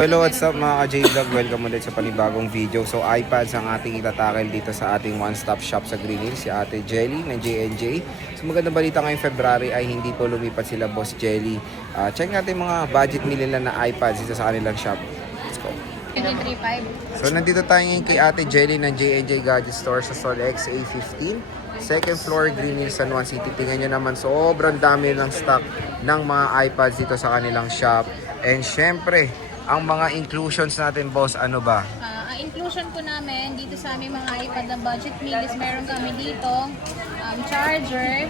Hello, what's up mga ka-J-Vlog? Welcome ulit sa panibagong video. So iPads ang ating itatakil dito sa ating one-stop shop sa Green Hills, si Ate Jelly ng J&J. So magandang balita ngayong February ay hindi po lumipat sila Boss Jelly. Check natin mga budget meal nila na iPads dito sa kanilang shop. Let's go. 3.5. So nandito tayo ngayon kay Ate Jelly ng J&J Gadget Store sa Sol XA15. Second floor, Green Hills, San Juan City. Tingnan nyo naman, sobrang dami ng stock ng mga iPads dito sa kanilang shop. And syempre, ang mga inclusions natin, boss, ano ba? Ang inclusion po namin dito sa aming mga iPad na budget meal is meron kami dito charger,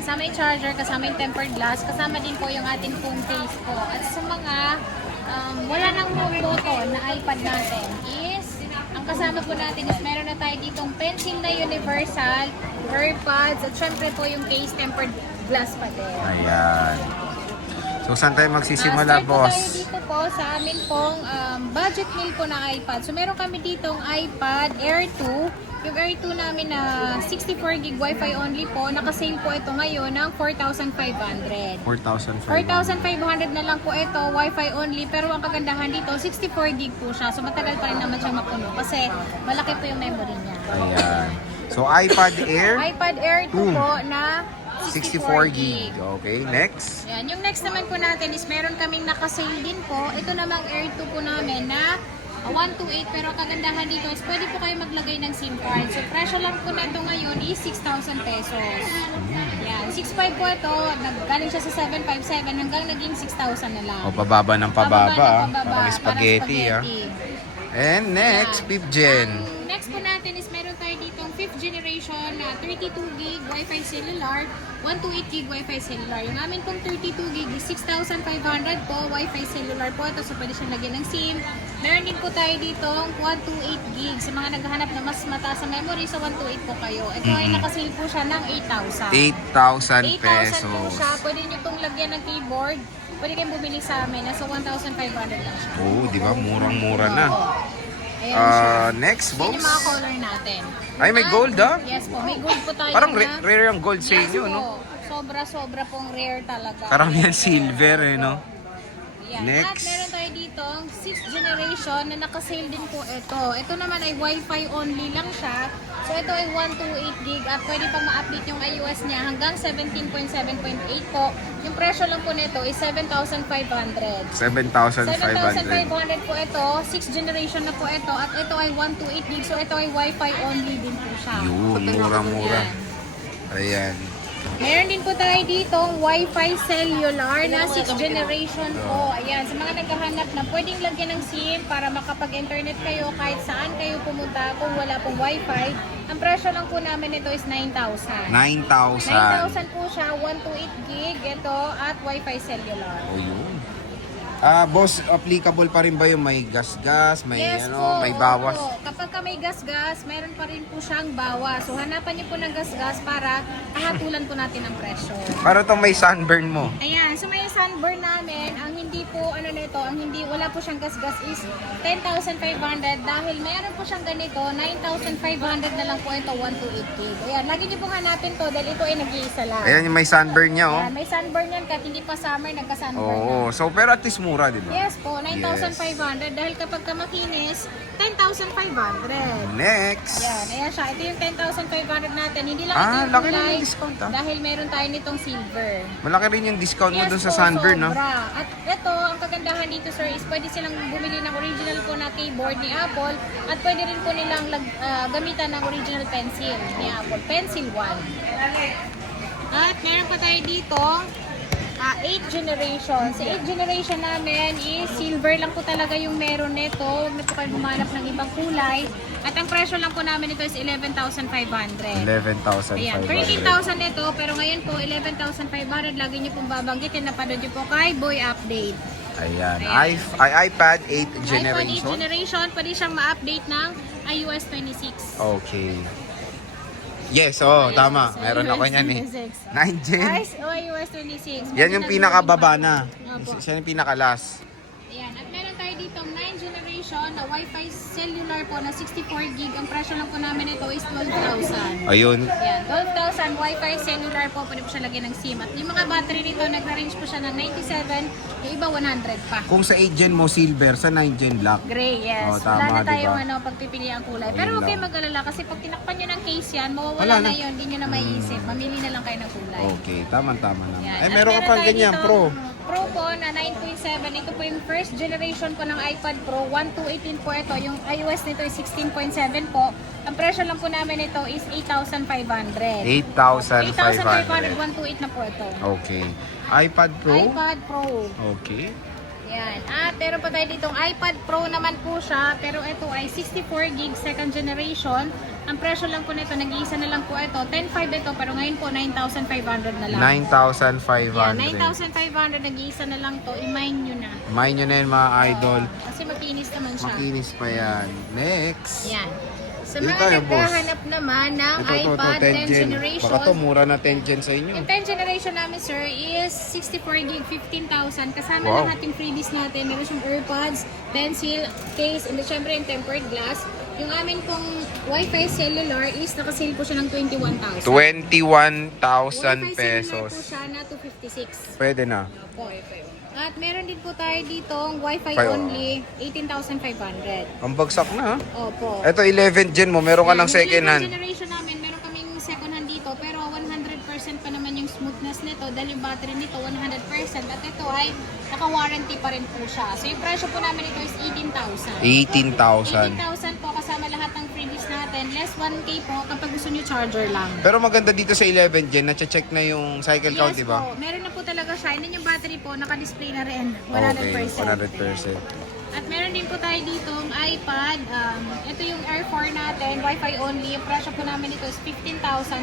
kasama yung charger, kasama yung tempered glass, kasama din po yung ating phone case po. At sa mga wala nang home button na iPad natin is, ang kasama po natin is meron na tayo ditong pencil na universal, AirPods, at syempre po yung case tempered glass pa din. Ayan. So, saan tayo magsisimula, start boss? Tayo dito po sa amin pong budget meal po na iPad. So, meron kami ditong iPad Air 2. Yung Air 2 namin na 64GB Wi-Fi only po. Naka-sale po ito ngayon ng 4,500. 4,500 na lang po ito, Wi-Fi only. Pero ang kagandahan dito, 64GB po siya. So, matagal pa rin naman siyang mapuno kasi malaki po yung memory niya. Ayan. So, iPad Air iPad Air 2 po na 64GB. Okay, next. Yan. Yung next naman po natin is meron kaming nakasale din po. Ito namang Air 2 po namin na 128, pero kagandahan dito is pwede po kayo maglagay ng SIM card. So presyo lang po nito ngayon is 6,000 pesos. Yan. 6,500 po ito. Galing siya sa 757 hanggang naging 6,000 na lang. O, pababa ng pababa. Pababa, Parang spaghetti, ah. And next, 5th gen. Ang next po natin is meron tayo ditong 5th generation na 32GB Wi-Fi cellular, 128GB Wi-Fi cellular. Yung amin pong 32GB is 6,500 po, Wi-Fi cellular po ito, so pwede siyang lagyan ng SIM. Meron din po tayo ditong 128GB. Sa mga naghahanap na mas mataas sa memory, sa 128 po kayo. Ito ay nakasale po siya ng 8,000. 8,000 8,000 pesos. po siya. Pwede nyo itong lagyan ng keyboard. Pwede kayong bumili sa amin. Nasa 1,500 lang siya. Oo, di ba? Murang-mura na. Ayan siya. Next, Yan boss. yung mga color natin. Ay, may gold, ah? Yes po, may gold po tayo. Parang na. rare ang gold sa Yes inyo, po. no? Sobra-sobra pong rare talaga. Karamihan silver, eh, no? Yan. Next. At meron tayo dito 6th generation na nakasale din po ito. Ito naman ay Wi-Fi only lang siya. So ito ay 128GB at pwede pang ma-update yung iOS niya hanggang 17.7.8 po. Yung presyo lang po nito is 7,500. 7,500. 7,500 po ito, 6th generation na po ito, at ito ay 128GB, so ito ay Wi-Fi only din po siya. Yun, mura-mura. Ayan. Meron din po tayo ditong Wi-Fi cellular na 6th generation po. Ayan, sa mga naghahanap na pwedeng lagyan ng SIM para makapag-internet kayo kahit saan kayo pumunta kung wala pong Wi-Fi. Ang presyo lang po namin ito is 9,000. 9,000. 9,000 po siya, 128GB ito at Wi-Fi cellular. O yun. Boss, applicable pa rin ba yung may gas-gas, may Yes ano, po, may bawas? opo. Kapag ka may gas-gas, meron pa rin po siyang bawas. So hanapan niyo po ng gas-gas para kahatulan po natin ang presyo. Para itong may sunburn mo. Ayan, so may sunburn namin, ang hindi po, ano nito, ang hindi, wala po siyang gas-gas is 10,500 dahil meron po siyang ganito, 9,500 na lang po ito, 128GB. Ayan, lagi niyo pong hanapin to dahil ito ay nag-iisa lang. Ayan yung may sunburn niya, oh. Ayan, may sunburn yan kahit hindi pa summer, nagka-sunburn na. Oo, so pero at least mura, di ba? Yes po, 9,500 dahil kapag ka makinis, 10,500. Next. Ayan, ayan siya. Ito yung 10,500 natin. Hindi lang ito yung laki rin kulay yung discount, ah. dahil meron tayo nitong silver. Malaki rin yung discount mo Yes dun sa po, sunburn, no? sobra. At ito, ang kagandahan dito sir is pwede silang bumili ng original po na keyboard ni Apple at pwede rin po nilang gamitan ng original pencil ni Apple. Pencil 1. At meron pa tayo dito 8th generation. Sa 8th generation namin is silver lang po talaga yung meron nito. Huwag na po kayo bumanap ng ibang kulay. At ang presyo lang po namin ito is 11,500. 11,500. Ayan, 13,000 ito, pero ngayon po 11,500. Lagi niyo pong babanggitin, napanood niyo po kay Boy Update. Ayan. Ayan. iPad 8th iPhone 8th generation. generation, pwede siyang ma-update ng iOS 26. Okay. Yes, tama. Meron ako niyan, eh. 9 gen. iOS 26. Yan yung pinakababa na. Opo. Siya yung pinaka-last. Ayan, at meron tayo dito ditong 9th generation na Wi-Fi cellular po na 64 gig. Ang presyo lang po namin ito is 12,000. Ayun. Yan, 12,000 Wi-Fi cellular po. Pwede po siya lagyan ng SIM. At yung mga battery nito, nag-range po siya ng 97, yung iba 100 pa. Kung sa 8 gen mo silver, sa 9 gen black. Gray, yes. Oh, tama, Wala na tayong diba? pagpipili ang kulay. Pero Yun huwag kayo lang. mag-alala kasi pag tinakpan nyo ng case yan, mawawala Wala na na. yun. Hindi nyo na maiisip. Mamili na lang kayo ng kulay. Okay, tama-tama naman. Yan. Ay, At meron ka pang tayo ganyan, dito, Pro. Pro po na 9.7. Ito po yung first generation po ng iPad Pro. 1 to 18 po ito. Yung iOS nito is 16.7 po. Ang presyo lang po namin ito is 8,500. 8,500. 1 to 8 na po ito. Okay. iPad Pro? iPad Pro. Okay. Yan. At meron pa tayo ditong iPad Pro naman po siya. Pero ito ay 64 gig second generation. Ang presyo lang po nito, nag-iisa na lang po ito. 10.5 ito, pero ngayon po 9,500 na lang. 9,500. Yan, 9,500, nag-iisa na lang to. I-mine nyo na. Mind nyo na yun mga idol. Kasi makinis naman siya. Makinis pa yan. Next. Yan. Sa Dito mga tayo, boss. naghahanap naman ng iPad 10th generation. Baka to, mura na 10 gen sa inyo. Yung 10th generation namin, sir, is 64 gig, 15,000. Kasama Wow. lahat yung freebies natin. Meron siyang AirPods, pencil, case, and syempre yung tempered glass. Yung amin pong Wi-Fi cellular is nakasale po siya ng 21,000. 21,000 Wi-Fi cellular po pesos. siya na 256. Pwede na. Opo. At meron din po tayo ditong Wi-Fi Five, only, 18,500. Ang bagsak na ha. Opo. Ito 11 gen mo, meron ka ng Yung second 11th hand. generation namin, meron kaming second hand dito, pero 100% pa naman yung smoothness nito dahil yung battery nito 100% at ito ay naka-warranty pa rin po siya. So yung presyo po namin ito is 18,000. 18,000. 18,000 po kasama lahat ng freebies natin. Less 1K po kapag gusto nyo charger lang. Pero maganda dito sa 11 gen, na-check na yung cycle count, Yes di ba? po, meron na po talaga siya. And then yung battery po, naka-display na rin. 100%. Okay, 100%. At meron din po tayo dito ang iPad. Ito yung Air 4 natin, Wi-Fi only. Yung presyo po namin ito is 15,000.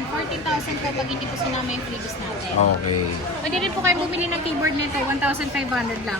14,000 po pag hindi po sinama yung freebies natin. Okay. Pwede rin po kayo bumili ng keyboard nito, 1,500 lang.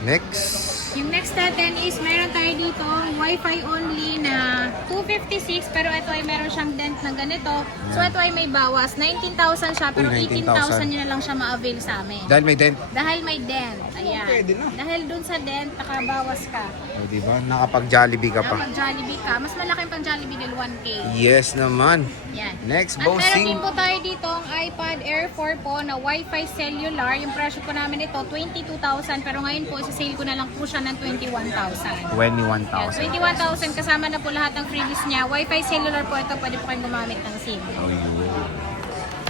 Next. Yung next natin is meron tayo dito Wi-Fi only na 256 pero ito ay meron siyang dent na ganito. So ito ay may bawas. 19,000 siya pero Uy, 18,000 nyo na lang siya ma-avail sa amin. Dahil may dent. Dahil may dent. Ayan. Pwede na. Dahil dun sa dent, nakabawas ka. O, di ba? Nakapag-Jollibee ka pa. Kapag Jollibee ka, mas malaki pang Jollibee del 1K. Yes naman. Yan. Next, At meron bossing. din po tayo dito ang iPad Air 4 po na Wi-Fi cellular. Yung presyo po namin ito, 22,000. Pero ngayon po, isa-sale ko na lang po siya ng 21,000. 21,000. 21,000 kasama na po lahat ng freebies niya. Wi-Fi cellular po ito, pwede po kayong gumamit ng SIM.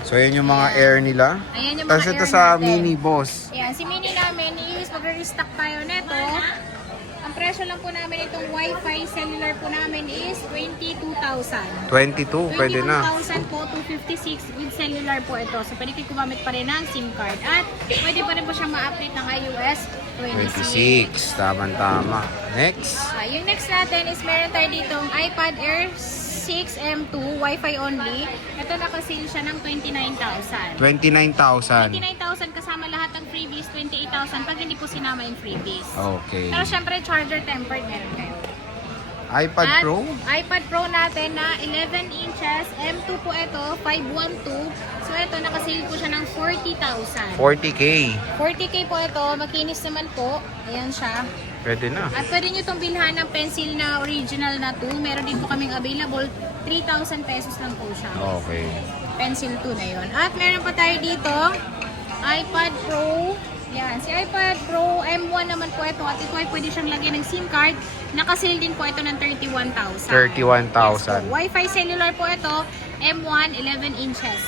So, yun yung mga air nila. Ayan yung mga Tapos ito air sa natin. mini boss. Ayan, si mini namin is magre-restock tayo neto. Ang presyo lang po namin itong Wi-Fi cellular po namin is 22,000. 22, pwede na. 21,000 po, 256 with cellular po ito. So, pwede kayo gumamit pa rin ng SIM card. At pwede pa rin po siyang ma-update ng iOS 26. 26, tama-tama. Next. Yung next natin is meron tayo ditong iPad Air 6 M2 Wi-Fi only. Ito nakasale siya ng 29,000. 29,000. 29,000 kasama lahat ng freebies, 28,000 pag hindi po sinama yung freebies. Okay. Pero syempre charger tempered meron kayo. iPad At Pro? iPad Pro natin na 11 inches, M2 po ito, 512. So ito, nakasale po siya ng 40,000. 40K. 40K po ito, makinis naman po. Ayan siya. Pwede na. At pwede nyo itong bilhan ng pencil na original na tool. Meron din po kaming available. 3,000 pesos lang po siya. Okay. Pencil 2 na yon. At meron pa tayo dito, iPad Pro. Yan, si iPad Pro M1 naman po ito. At ito ay pwede siyang lagyan ng SIM card. Nakasale din po ito ng 31,000. 31,000. Wi-Fi cellular po ito. M1, 11 inches.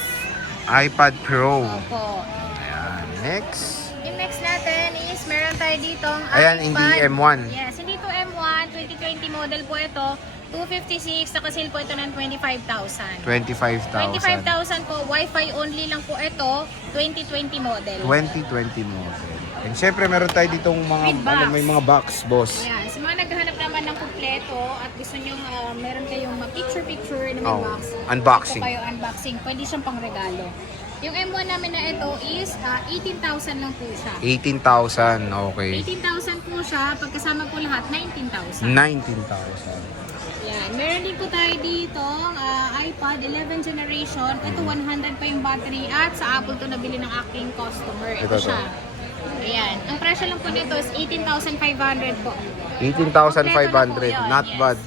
iPad Pro. Opo. Ayan. Next. Yung next natin is meron tayo ditong Ayan, iPad. hindi M1. Yes, hindi to M1. 2020 model po ito. 256. Nakasale po ito ng 25,000. 25,000. 25,000 po. Wi-Fi only lang po ito. 2020 model. 2020 model. And syempre meron tayo ditong mga With box. may mga box, boss. Ayan. Sa mga naghahanap naman ng kumpleto at gusto nyo meron kayong picture-picture na may Oh, box. unboxing. Ito kayo unboxing. Pwede siyang pang regalo. Yung M1 namin na ito is 18,000 lang po siya. 18,000. Okay. 18,000 po siya. Pagkasama po lahat, 19,000. 19,000. Yan. Meron din po tayo dito iPad 11 generation. Ito 100 pa yung battery at sa Apple to nabili ng aking customer. Ito Ito to. siya. Ayan. Ang presyo lang po nito is 18,500 po. 18,500. Not Yes. bad.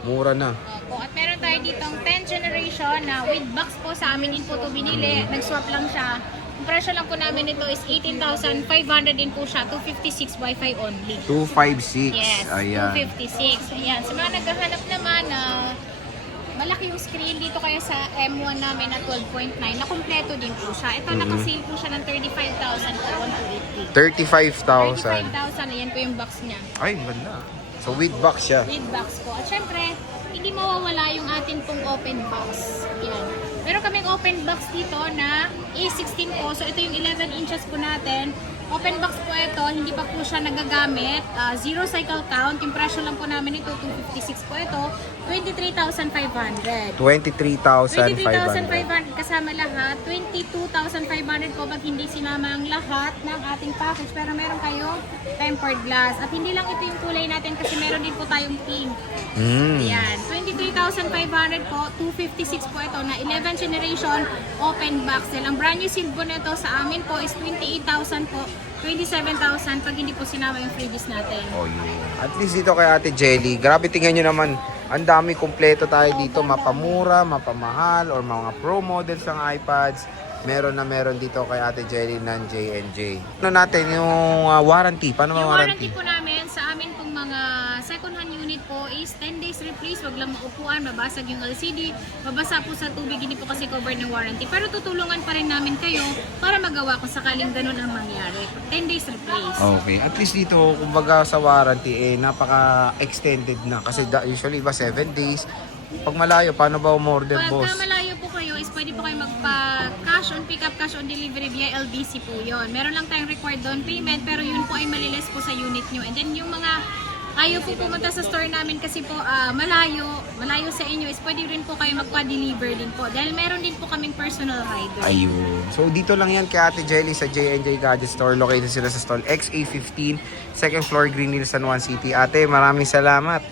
Mura na. Opo. At meron tayo ditong 10th generation na with box po sa amin din po ito binili. Nag-swap lang siya. Ang presyo lang po namin ito is 18,500 din po siya. 256 Wi-Fi only. 256. Yes, Ayan. 256. Ayan. Sa mga naghahanap naman na malaki yung screen dito kaya sa M1 namin na 12.9 na kumpleto din po siya. Ito nakasale po siya ng 35,000 po 180. 35,000. 35,000. Ayan po yung box niya. Ay, wala. So with box siya. With box po. At syempre, hindi mawawala yung atin pong open box. Yan. Meron kaming open box dito na A16 po. So ito yung 11 inches po natin. Open box po ito, hindi pa po siya nagagamit. Zero cycle count. Yung presyo lang po namin ito, 256 po ito. 23,500. 23,500. 23,500 kasama lahat. 22,500 po pag hindi sinama ang lahat ng ating package. Pero meron kayo tempered glass. At hindi lang ito yung kulay natin kasi meron din po tayong pink. Ayan. 23,500 po. 256 po ito na 11 generation open box. Ang brand new seal po nito sa amin po is 28,000 po. 27,000 pag hindi po sinama yung freebies natin. Oh, yun. At least dito kay Ate Jelly, grabe tingnan nyo naman, ang dami kumpleto tayo dito, mapamura, mapamahal, or mga pro models ng iPads. Meron dito kay Ate Jelly ng J&J. Ano natin, yung warranty, paano ba Yung warranty? warranty po namin sa amin pong mga second hand unit po is 10 days replace. Wag lang maupuan, mabasag yung LCD, mabasa po sa tubig, hindi po kasi covered ng warranty. Pero tutulungan pa rin namin kayo para magawa kung sakaling ganun ang mangyari. 10 days replace. Okay, at least dito, kumbaga sa warranty, napaka-extended na. Kasi usually ba 7 days? Pag malayo, paano ba umorder, boss? Pagka malayo po kayo is pwede po kayo magpa-cash on pick up, cash on delivery via LBC po yon. Meron lang tayong required down payment pero yun po ay maliles po sa unit nyo. And then yung mga ayaw po pumunta sa store namin kasi po malayo sa inyo is pwede rin po kayo magpa-deliver din po. Dahil meron din po kaming personal rider. Ayun. So dito lang yan kay Ate Jelly sa J&J Gadget Store. Located sila sa stall XA15, second floor, Green Hills, San Juan City. Ate, maraming salamat.